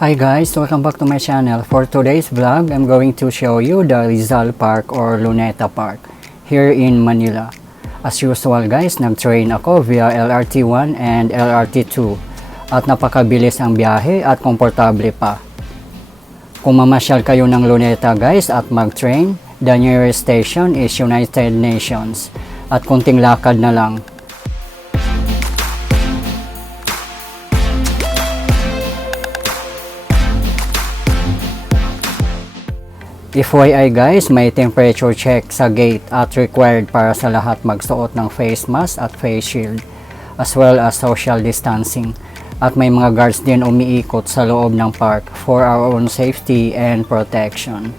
Hi guys, welcome back to my channel. For today's vlog, I'm going to show you the Rizal Park or Luneta Park here in Manila. As usual guys, nag-train ako via LRT1 and LRT2 at napakabilis ang biyahe at komportable pa. Kung mamasyal kayo ng Luneta guys at mag-train, the nearest station is United Nations at kunting lakad na lang. FYI guys, may temperature check sa gate at required para sa lahat magsuot ng face mask at face shield, as well as social distancing. At may mga guards din umiikot sa loob ng park for our own safety and protection.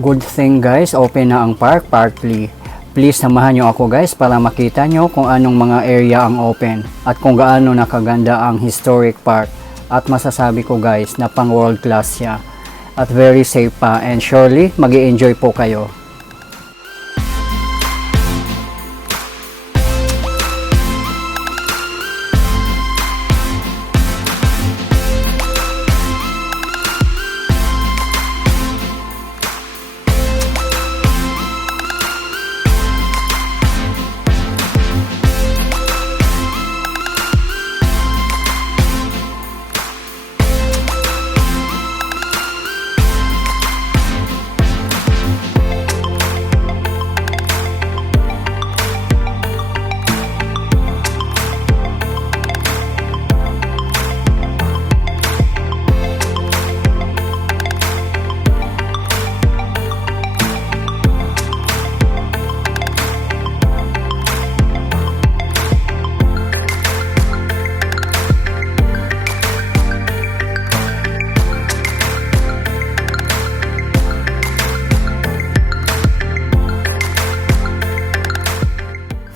Good thing guys, open na ang park partly. Please samahan nyo ako guys para makita nyo kung anong mga area ang open at kung gaano nakaganda ang historic park. At masasabi ko guys na pang world class siya. At very safe pa, and surely mag-i-enjoy po kayo.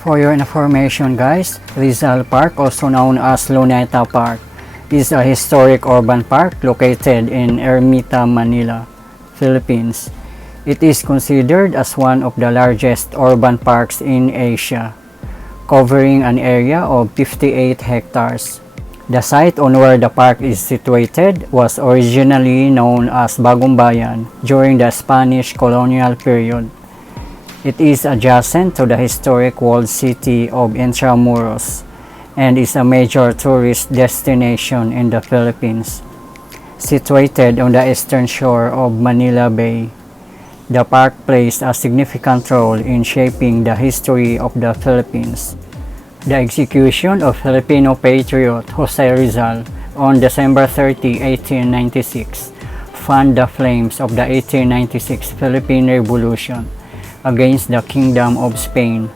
For your information guys, Rizal Park, also known as Luneta Park, is a historic urban park located in Ermita, Manila, Philippines. It is considered as one of the largest urban parks in Asia, covering an area of 58 hectares. The site on where the park is situated was originally known as Bagumbayan during the Spanish colonial period. It is adjacent to the historic Walled City of Intramuros and is a major tourist destination in the Philippines. Situated on the eastern shore of Manila Bay, the park plays a significant role in shaping the history of the Philippines. The execution of Filipino patriot José Rizal on December 30, 1896 fanned the flames of the 1896 Philippine Revolution against the Kingdom of Spain.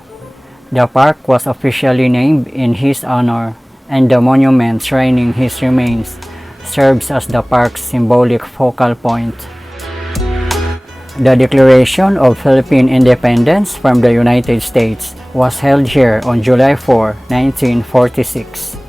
The park was officially named in his honor, and the monument enshrining his remains serves as the park's symbolic focal point. The Declaration of Philippine Independence from the United States was held here on July 4, 1946.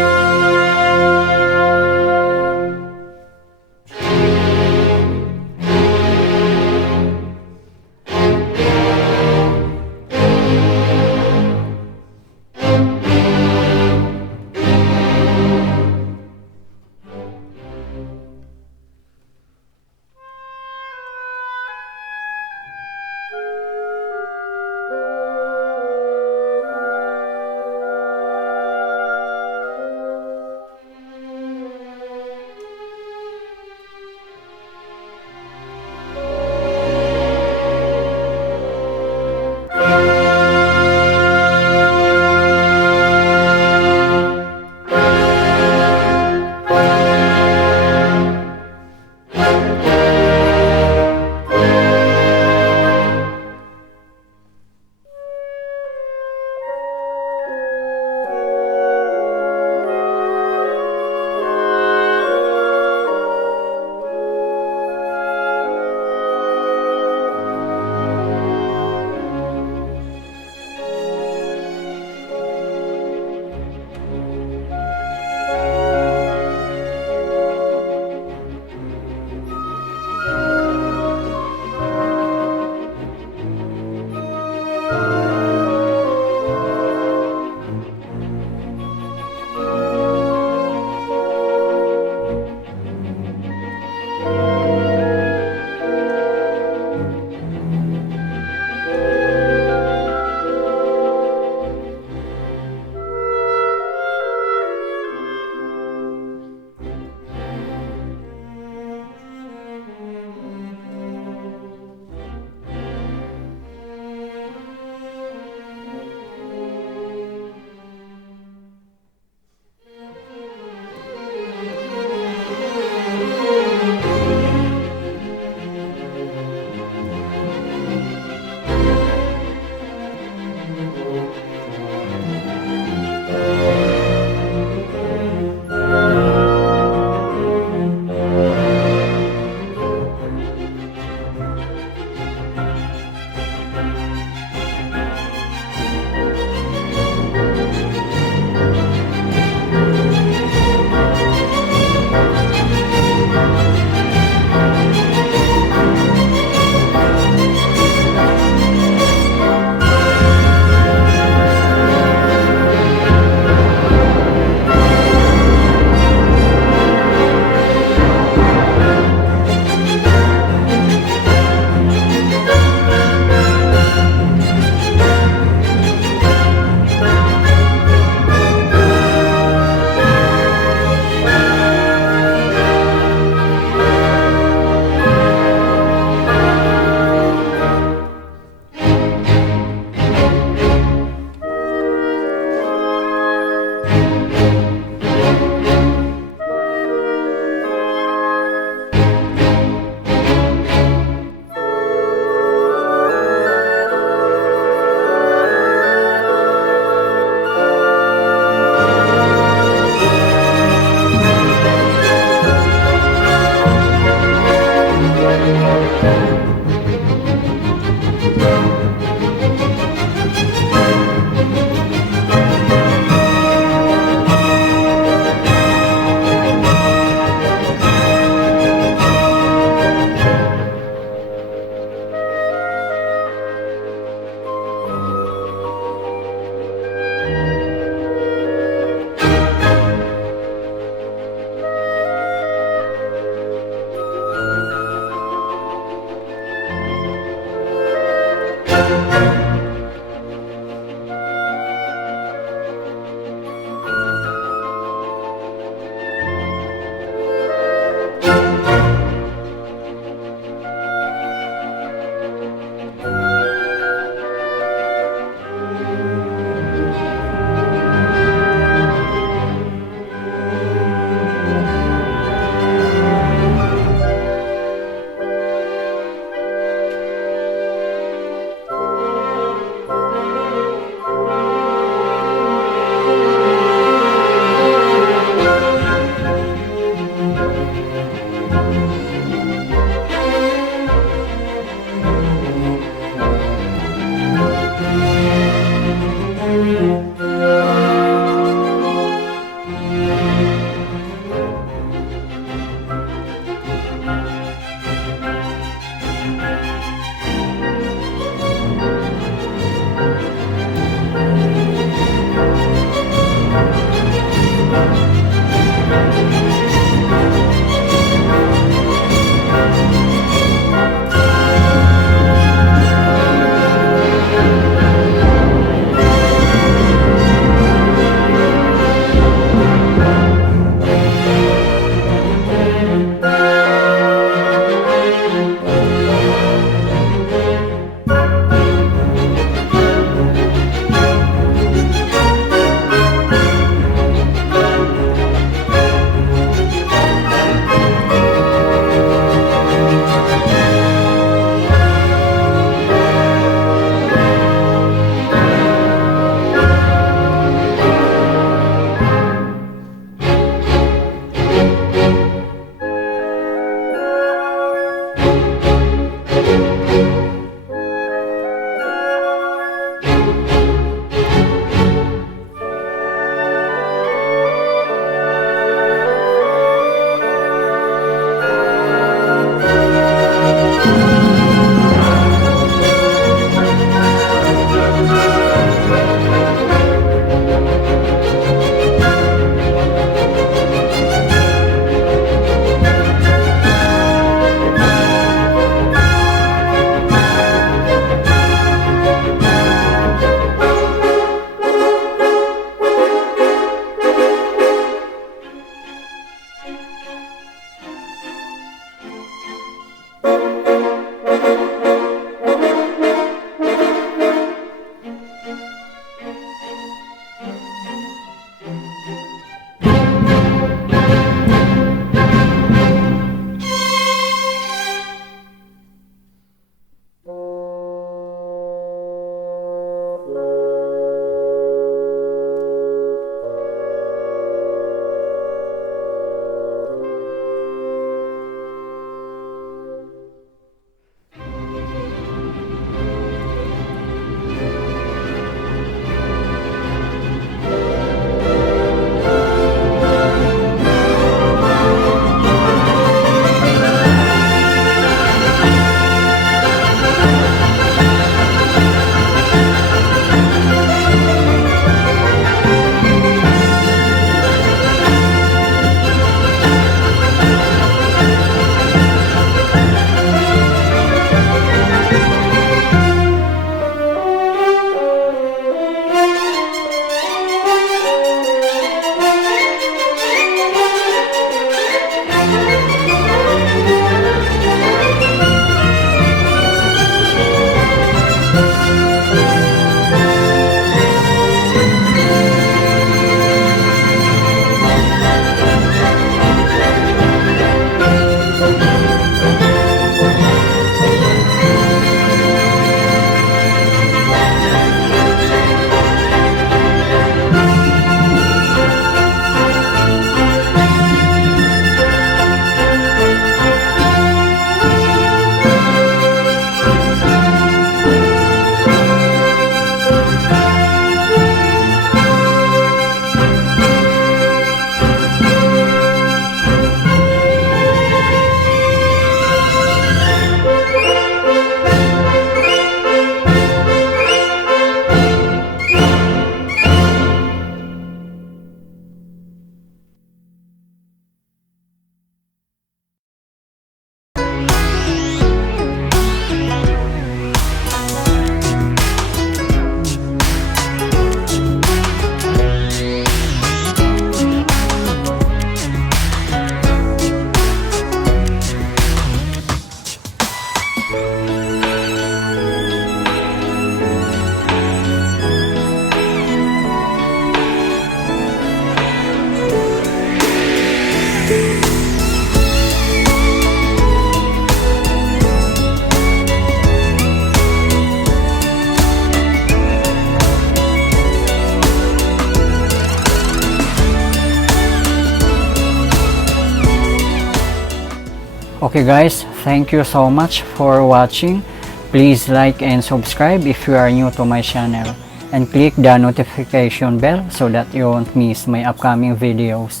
Okay guys, thank you so much for watching. Please like and subscribe if you are new to my channel. And click the notification bell so that you won't miss my upcoming videos.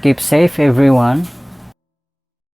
Keep safe everyone.